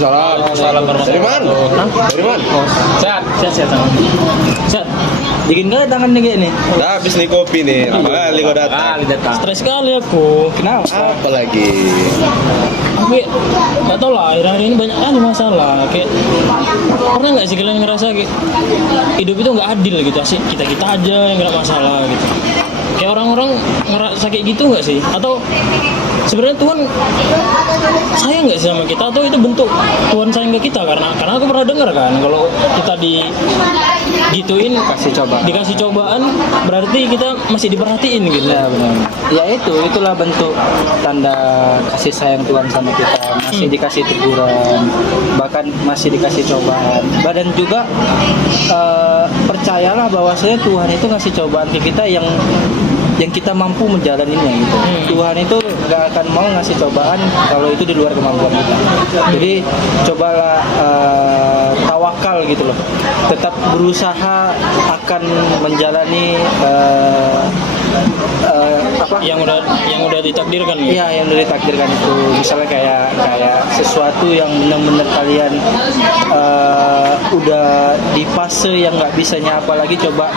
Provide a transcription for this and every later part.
Waalaikumsalam. Dari mana? Dari mana? Sehat. Sehat. Dingin nggak tangannya kayak ini? Udah habis nih kopi nih. Lama kali kau datang. Stres sekali aku. Kenapa? Apa lagi? Tapi nggak tau lah. Akhir-akhir ini banyak kali masalah. Kayak pernah nggak sih kalian ngerasa kayak hidup itu nggak adil gitu? Asik kita aja yang kena masalah gitu. Kayak orang-orang ngerasa kayak gitu nggak sih? Atau sebenarnya Tuhan sayang nggak sih sama kita, atau itu bentuk Tuhan sayang ke kita? Karena aku pernah dengar kan kalau kita digituin dikasih cobaan berarti kita masih diperhatiin gitu. Ya benar. Ya itulah bentuk tanda kasih sayang Tuhan sama kita. Masih dikasih teguran, bahkan masih dikasih cobaan. Badan juga percayalah bahwasanya Tuhan itu ngasih cobaan ke kita yang kita mampu menjalaninya gitu. Tuhan itu nggak akan mau ngasih cobaan kalau itu di luar kemampuan kita. Jadi cobalah tawakal gitu loh. Tetap berusaha akan menjalani yang udah ditakdirkan gitu. Iya, yang udah ditakdirkan itu. Misalnya kayak sesuatu yang benar-benar kalian udah di fase yang nggak bisa nyapa lagi, coba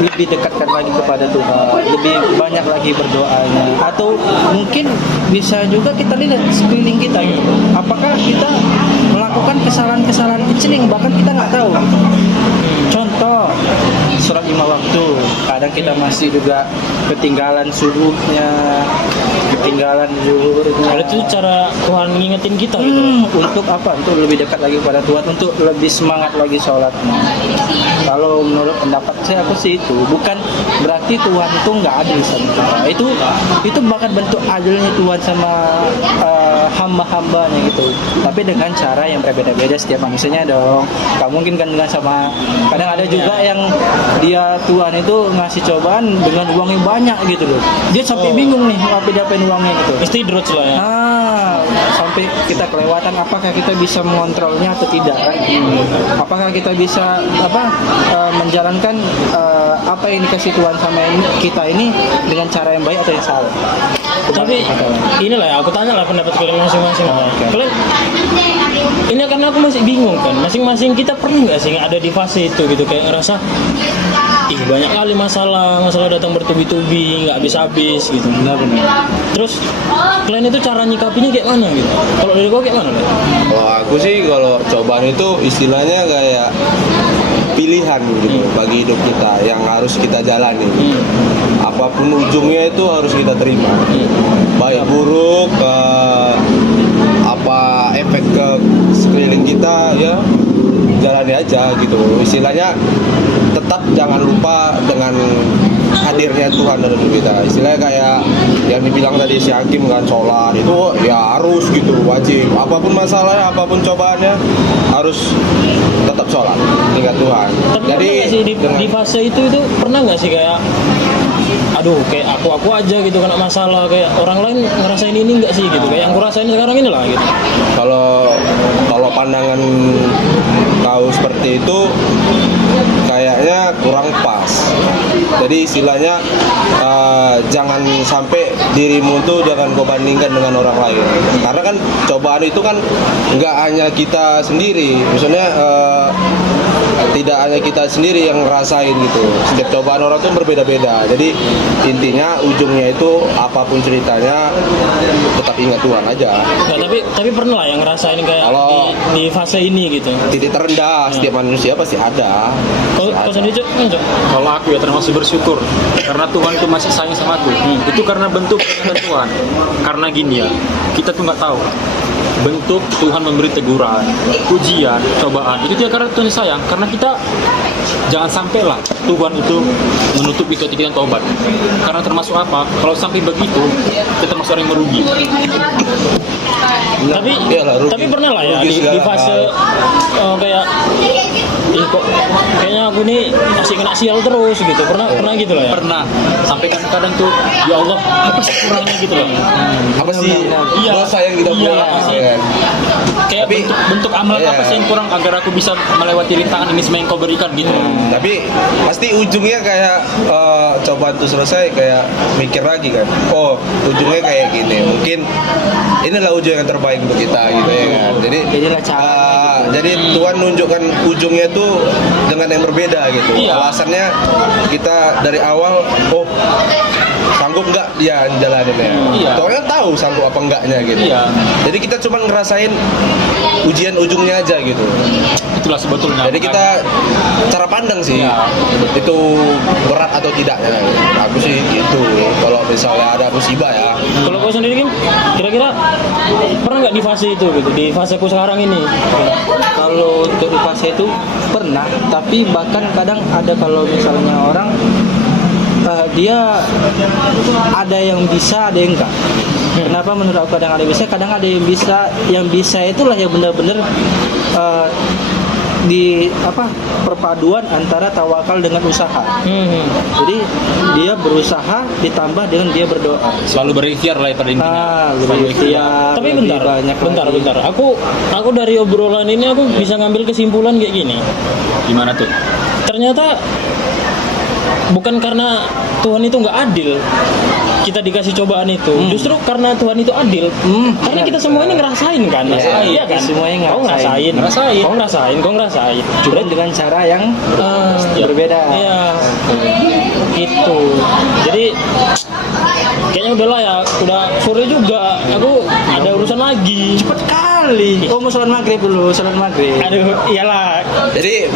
lebih dekatkan lagi kepada Tuhan, lebih banyak lagi berdoanya. Atau mungkin bisa juga kita lihat sekeliling kita gitu. Apakah kita melakukan kesalahan-kesalahan kecil yang bahkan kita nggak tahu. Contoh sholat 5 waktu, kadang kita masih juga ketinggalan subuhnya, ketinggalan zuhurnya. Itu cara Tuhan ngingetin kita gitu. Untuk apa? Untuk lebih dekat lagi pada Tuhan, untuk lebih semangat lagi sholatnya. Kalau menurut pendapat saya aku sih itu bukan berarti Tuhan itu nggak adil sama kita. Itu bahkan bentuk adilnya Tuhan sama hamba-hambanya gitu. Tapi dengan cara yang berbeda-beda setiap manusianya dong. Gak mungkin kan dengan sama. Kadang ada juga yang dia Tuhan itu ngasih cobaan dengan uangnya banyak gitu loh. Dia sampai bingung nih ngapain uangnya gitu. Istidroj lah ya. Sampai kita kelewatan apakah kita bisa mengontrolnya atau tidak kan? Apakah kita bisa menjalankan apa yang dikasih Tuhan sama kita ini dengan cara yang baik atau yang salah? Tapi inilah ya, aku tanya lah pendapat kalian masing-masing. Kalian ini karena aku masih bingung kan, masing-masing kita pernah nggak sih ada di fase itu gitu, kayak ngerasa banyak kali masalah datang bertubi-tubi, nggak habis-habis gitu. Benar. Terus kalian itu cara nyikapinya kayak mana gitu? Kalau dari gua kayak mana? Kalau aku sih kalau cobaan itu istilahnya kayak pilihan gitu bagi hidup kita yang harus kita jalani. Apapun ujungnya itu harus kita terima. Baik buruk apa efek ke sekeliling kita ya jalani aja gitu. Istilahnya tetap jangan lupa dengan hadirnya Tuhan dalam hidup kita. Istilahnya kayak yang dibilang tadi si Hakim kan, sholat itu ya harus gitu, wajib. Apapun masalahnya, apapun cobaannya harus tetap sholat, ingat Tuhan. Tapi jadi sih di fase itu pernah nggak sih kayak kayak aku aja gitu kena masalah, kayak orang lain ngerasain ini nggak sih gitu, kayak yang aku rasain sekarang ini lah gitu. Kalau pandangan kau seperti itu kayaknya kurang pas. Jadi istilahnya jangan sampai dirimu tuh jangan kau bandingkan dengan orang lain. Karena kan cobaan itu kan nggak hanya kita sendiri. Misalnya tidak hanya kita sendiri yang ngerasain gitu. Setiap cobaan orang tuh berbeda-beda. Jadi intinya ujungnya itu apapun ceritanya tetap ingat Tuhan aja. Nah, tapi pernah lah yang ngerasain kayak di fase ini gitu. Titik terendah setiap manusia pasti ada. Kau sendiri Cok? Kalau aku ya termasuk bersyukur karena Tuhan itu masih sayang sama aku. Itu karena bentuk peringatan Tuhan. Karena gini ya, kita tuh nggak tahu bentuk Tuhan memberi teguran, ujian, cobaan. Itu tidak karena Tuhan sayang, karena kita jangan sampailah Tuhan itu menutup itu dengan taubat. Karena termasuk apa? Kalau sampai begitu, kita termasuk orang yang merugi. Tapi pernah lah ya di fase kayak kok kayaknya aku ini masih kena sial terus gitu. Pernah gitu lah ya. Pernah. Sampai kan kadang tuh ya Allah, apa sih kurangnya gitu loh. Apa sih dosa yang kita buat? kayak Tapi- bentuk amalan Iya. apa sih yang kurang agar aku bisa melewati rintangan ini semua yang kau berikan gitu. Tapi pasti ujungnya kayak coba tuh selesai kayak mikir lagi kan. Oh, ujungnya kayak gini. Mungkin inilah ujung yang terbaik untuk kita gitu ya kan. Jadi Jadilah cara. jadi Tuhan nunjukkan ujungnya tuh dengan yang berbeda gitu. Iya. Alasannya kita dari awal sanggup nggak dia jalaninnya. Iya. Tuhan kan tahu sanggup apa enggaknya gitu. Iya. Jadi kita cuma ngerasain ujian ujungnya aja gitu. Itulah sebetulnya. Jadi kita cara pandang sih Iya. itu berat atau tidaknya. Aku sih gitu. Kalau misalnya ada musibah ya. Kalau kau sendiri Kim, kira-kira pernah nggak di fase itu gitu, di faseku sekarang ini? Kalau untuk di fase itu pernah, tapi bahkan kadang ada kalau misalnya orang dia ada yang bisa, ada yang enggak. Kenapa menurut aku kadang ada yang bisa, kadang ada yang bisa. Yang bisa itulah yang benar-benar di perpaduan antara tawakal dengan usaha. Jadi dia berusaha ditambah dengan dia berdoa. selalu berikhtiar lah pada intinya. Berikhtiar. Tapi lebih bentar, banyak bentar, lagi. bentar. Aku dari obrolan ini aku bisa ngambil kesimpulan kayak gini. Gimana tuh? Ternyata bukan karena Tuhan itu nggak adil kita dikasih cobaan itu, justru karena Tuhan itu adil. Karena kita semua ini ngerasain kan, iya kan? Semuanya Kau ngerasain. ngerasain, kau ngerasain. Cuma dengan cara yang berbeda. Iya, gitu. Jadi kayaknya udahlah ya, udah sore juga. Aku ada urusan lagi. Cepet kali. Oh, mau sholat maghrib dulu, sholat maghrib. Aduh, iyalah. Jadi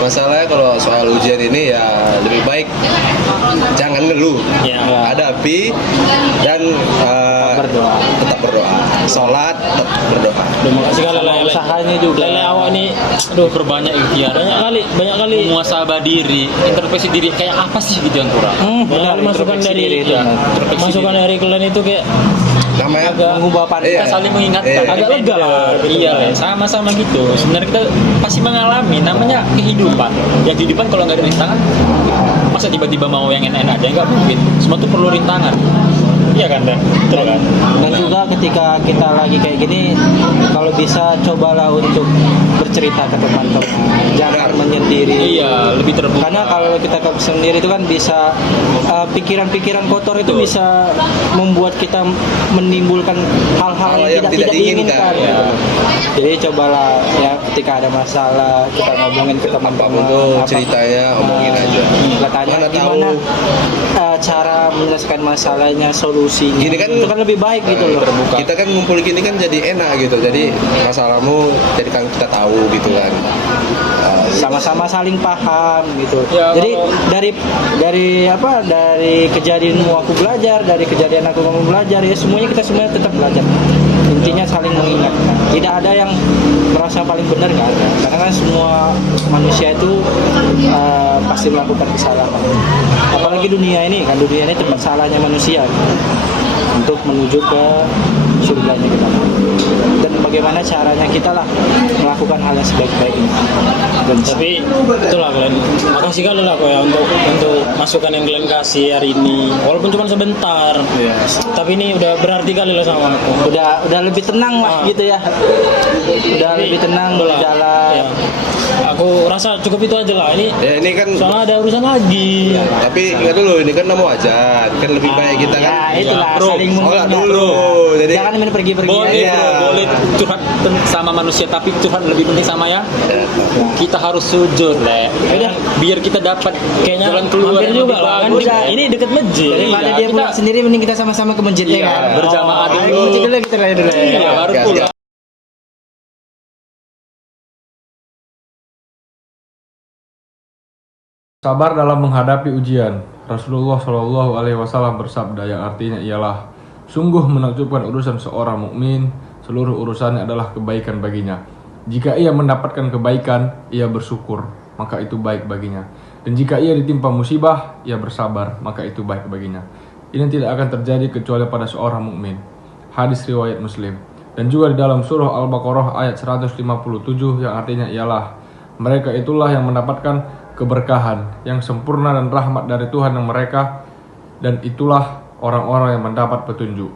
masalahnya kalau soal ujian ini ya lebih baik jangan ngeluh. Ya. Hadapi dan Berdoa. tetap berdoa. Sholat tetap berdoa. Aduh, makasih kali lah. Usahanya juga. Lele awak nih, Aduh, perbanyak ikhtiar. banyak kali. Muhasabah diri, introspeksi diri kayak apa sih gitu yang kurang? Benar, masukan introspeksi dari diri itu. ya, introspeksi masukan diri. dari kalian itu kayak Namanya agak Mengubah pandang. Iya. Kita saling mengingatkan, Iya. agak lega lah. Gitu. Iya, sama-sama gitu. Sebenarnya kita pasti mengalami namanya kehidupan. Ya kehidupan kalau nggak ada rintangan, masa tiba-tiba mau yang enak-enak aja nggak mungkin. Semua tuh perlu rintangan. Iya kan, Dan? Betul kan? Dan juga ketika kita lagi kayak gini, kalau bisa cobalah untuk bercerita ke teman-teman, jangan menyendiri. Iya, lebih terbuka. Karena kalau kita sendiri itu kan bisa pikiran-pikiran kotor itu Betul. bisa membuat kita menimbulkan hal-hal yang tidak diinginkan. Ya. gitu. Jadi cobalah ya ketika ada masalah kita ngomongin ke Apapun teman-teman. tuh apa- ceritanya omongin aja. Kita tanya Mana gimana tahu cara menyelesaikan masalahnya, solusinya. Gini kan- itu kan lebih baik gitu loh. terbuka. kita kan ngumpul gini kan jadi enak gitu. Jadi masalahmu jadi kan kita tahu gitu kan. Sama-sama saling paham gitu. Ya, Jadi kalau- dari kejadianmu aku belajar, dari kejadian aku kamu belajar, ya semuanya kita semua tetap belajar. Intinya saling mengingatkan. Tidak ada yang merasa paling benar, nggak ada. Karena kan semua manusia itu pasti melakukan kesalahan. Apalagi dunia ini kan, dunia ini tempat salahnya manusia untuk menuju ke surganya kita. Dan bagaimana caranya kita lah melakukan hal yang sebaik-baiknya. Dan Tapi itulah kalian, makasih kali lah kok ya untuk masukan yang kalian kasih hari ini, walaupun cuma sebentar. Tapi ini udah berarti kali lah sama aku. udah lebih tenang lah gitu ya. Udah lebih tenang Itulah, berjalan. ya. Aku rasa cukup itu aja lah. Ini Ya ini kan soalnya ada urusan lagi. tapi ingat dulu ini kan mau ajan. Kan lebih baik kita Ya kan itulah bro. saling sholat mengingat. dulu. Jadi Jangan main pergi-pergi Boleh aja. bro, boleh curhat sama manusia, tapi Tuhan lebih penting sama ya. Kita harus sujud, Le. Udah. Biar kita dapat Kayaknya jalan keluar hampir yang juga lebih lah kan. bagus. Ini deket masjid. Daripada Iya, dia kita- pulang sendiri, mending kita sama-sama ke masjid ya Iya, kan. berjamaah Ayo dulu. ke masjid dulu, kita raya dulu. Iya, baru gas, pulang. Sabar dalam menghadapi ujian. Rasulullah Shallallahu Alaihi Wasallam bersabda yang artinya ialah sungguh menakjubkan urusan seorang mukmin, seluruh urusannya adalah kebaikan baginya. Jika ia mendapatkan kebaikan, ia bersyukur, maka itu baik baginya. Dan jika ia ditimpa musibah, ia bersabar, maka itu baik baginya. Ini tidak akan terjadi kecuali pada seorang mukmin. Hadis riwayat Muslim. Dan juga di dalam surah Al-Baqarah ayat 157 yang artinya ialah mereka itulah yang mendapatkan keberkahan yang sempurna dan rahmat dari Tuhan yang mereka, dan itulah orang-orang yang mendapat petunjuk.